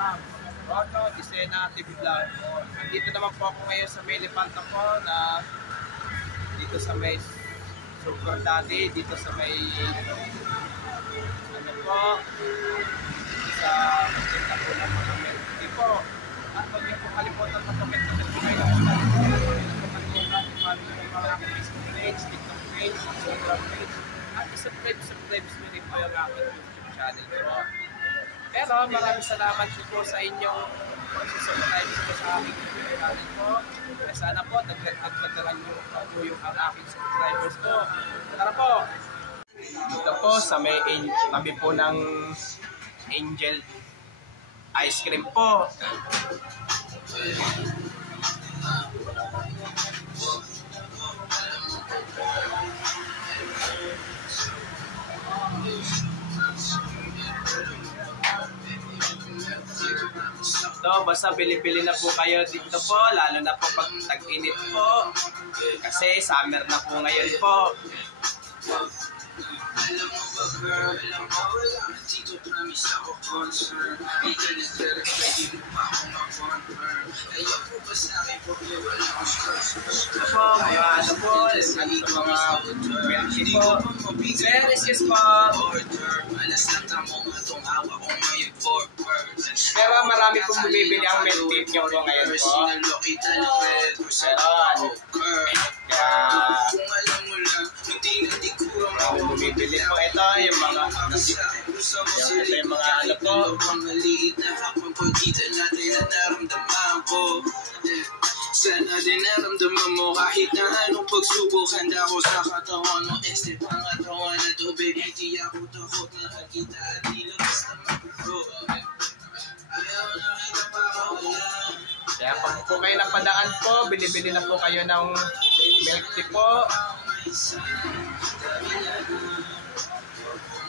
from Rono Disena TV Vlog. Dito naman po ako ngayon sa may Lepanta po na dito sa may Sugar Daddy, dito sa may ano po sa pagkita po ng mga melody po. At huwag niyo po kalimutan na comment po kayo ng mga Facebook page, TikTok page, Instagram page, at subscribe nyo rin po yung aking YouTube channel po. Pero maraming salamat po sa inyong subscribe po sa aking YouTube channel po. Kaya sana po nagdagdagan nyo po yung aking subscribers po. Tara po! Dito po sa may kami po ng Angel Ice Cream po. So, basta bili-bili na po kayo dito po, lalo na po pag tag-init po. Kasi summer na po ngayon po. Alam mo ba girl, alam mo wala dito promise ako concern. Hindi na pwede mo pa ako mag-confirm. Ayaw ko ba sa akin po wala akong stress. Po, mga ano po, mga melty po. Very sis po. Malas na tamo nga itong awa kong ngayon for pero marami pong bumibili ang milk tea nyo po ngayon po. Kaya bumibili po ito yung mga ano po. Sana din naramdaman mo kahit na anong pagsubok. Handa ko sa katawan mo. Este pangatawan na to baby. Di ako takot na kita at di lang basta mag-go. Kaya pag po kayo napadaan po, bili-bili na po kayo ng milk tea po.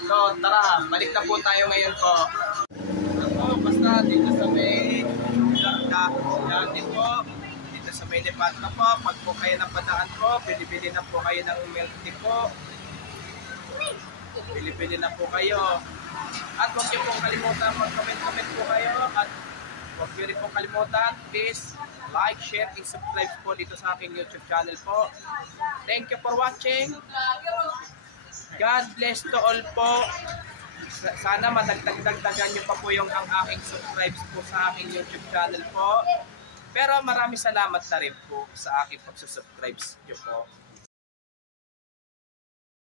So tara, balik na po tayo ngayon po. Ako, basta dito sa may dati po, dito sa may Lepanta po, pag po kayo napadaan po, bili-bili na po kayo ng milk tea po. Bili-bili na po kayo. At huwag niyo pong kalimutan mag-comment po kayo. At huwag niyo rin pong kalimutan, please like, share, and subscribe po dito sa aking YouTube channel po. Thank you for watching. God bless to all po. Sana madagdagan niyo pa po yung ang aking subscribes po sa aking YouTube channel po. Pero maraming salamat na rin po sa aking pagsusubscribes niyo po.